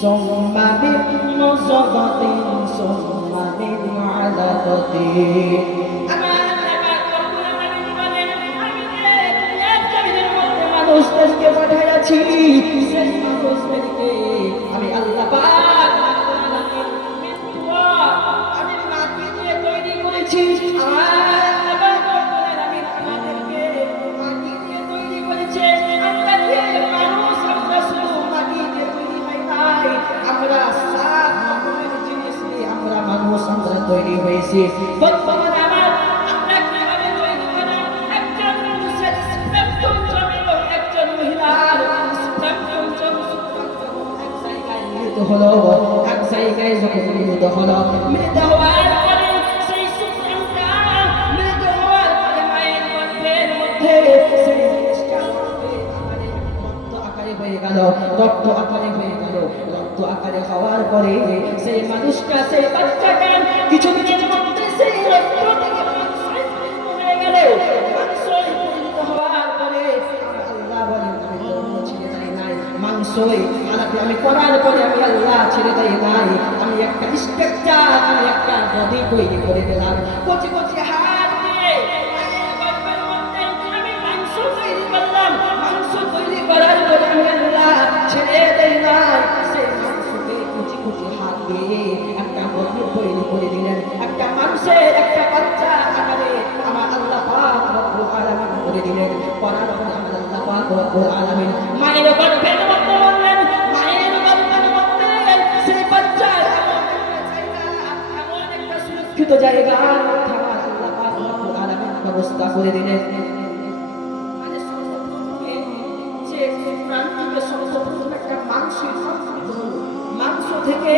ثم من نطفة ثم من علقة মানুষদেরকে পাঠাইয়াছি সেই মানুষদেরকে আমি আল্লাহ পাক আমি মাটি দিয়ে তৈরি করেছি তৈরি হয়েছে বর্তমানে আমার আমরা কিভাবে তৈরি করা একজন মানুষের স্পেকট্রাম একজন মহিলার স্পেকট্রাম এক জায়গায় মিলিত হলো এক জায়গায় যখন মিলিত হলো মিলিত হওয়ার পরে সেই স্পেকট্রামটা মিলিত হওয়ার পরে মায়ের গর্ভের মধ্যে সেই জিনিসটা রক্ত আকারে হয়ে গেল রক্ত আকারে হয়ে গেল রক্ত আকারে হওয়ার পরে সেই মানুষটা সেই বাচ্চাটা কিছু দিনের মধ্যে সেই রক্ত থেকে মাংস হয়ে গেল মাংস পরিণত হওয়ার পরে আল্লাহ বলেন আমি তো ছেড়ে দেই নাই মাংসই আলাদা আমি করার পরে আমি আল্লাহ ছেড়ে দেই নাই আমি একটা স্ট্রাকচার আমি একটা বডি তৈরি করে দিলাম কচি কচি হাত দিয়ে আমি মাংস তৈরি করলাম মাংস তৈরি করার পরে আমি আল্লাহ ছেড়ে দেই নাই সেই মাংসকে কচি কচি হাত দিয়ে একটা বডি তৈরি করে দিলেন একটা মানুষের একটা বাচ্চা আকারে আমার আল্লাহ পাক রব্বুল আলামিন করে দিলেন করার পরে আমার আল্লাহ পাক রব্বুল আলামিন মায়ের গর্ভের মধ্যে বললেন মায়ের গর্ভের মধ্যে সেই বাচ্চার এমন একটা সুরক্ষিত জায়গা আমার আল্লাহ পাক রব্বুল আলামিন ব্যবস্থা করে দিলেন মানে সর্বপ্রথমে যে প্রাণীকে সর্বপ্রথম একটা মাংসের সংস্কৃত হলো মাংস থেকে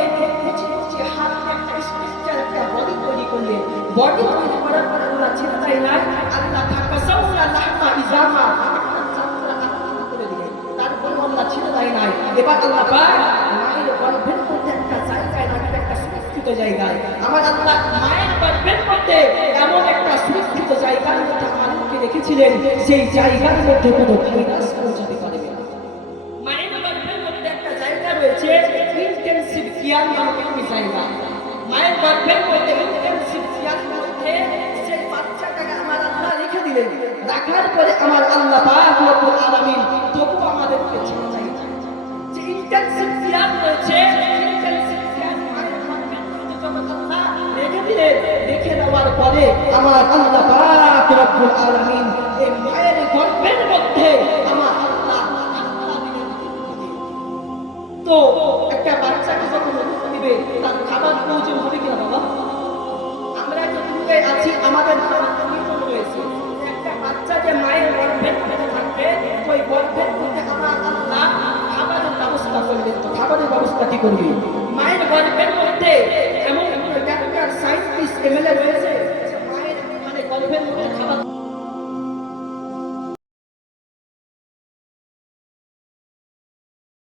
হাত একটা স্ট্রাকচার একটা বডি তৈরি করলেন বডি তৈরি করার পর আল্লাহ ছেড়ে দেয় নাই আল্লাহ থাকা সাউরা লাহমা ইজামা করে দিলেন তারপর আল্লাহ ছেড়ে দেয় নাই এবার আল্লাহ পাক মায়ের গর্ভের মধ্যে একটা জায়গায় রাখবে একটা সুরক্ষিত জায়গায় আমার আল্লাহ মায়ের গর্ভের মধ্যে এমন একটা সুরক্ষিত জায়গার মধ্যে আমাদেরকে রেখেছিলেন সেই জায়গার মধ্যে কোনো ভাইরাস পৌঁছাতে পারবে না মায়ের গর্ভের মধ্যে একটা জায়গা রয়েছে ইন্টেনসিভ কেয়ার নামক একটি জায়গা মায়ের গর্ভের মধ্যে ইন্টেনসিভ কেয়ার মধ্যে সেই বাচ্চাটাকে আমার আল্লাহ রেখে দিলেন রাখার পরে আমার আল্লাহ পাক রব্বুল আলামিন তবু আমাদেরকে ছেড়ে যায় যে ইন্টেনসিভ কেয়ার রয়েছে ইন্টেনসিভ কেয়ার মায়ের গর্ভের মধ্যে যখন আল্লাহ রেখে দিলেন রেখে দেওয়ার পরে আমার আল্লাহ পাক রব্বুল আলামিন এই মায়ের গর্ভের মধ্যে আমার আল্লাহ দিলেন তো একটা বাচ্চাকে যখন দিবে তার খাবার প্রয়োজন হবে কিনা বাবা আমরা যতটুকু আছি আমাদের খাবার প্রয়োজন রয়েছে একটা বাচ্চা যে মায়ের গর্ভের মধ্যে থাকবে ওই গর্ভের মধ্যে আমার আল্লাহ খাবারের ব্যবস্থা করবেন তো খাবারের ব্যবস্থা কি করবে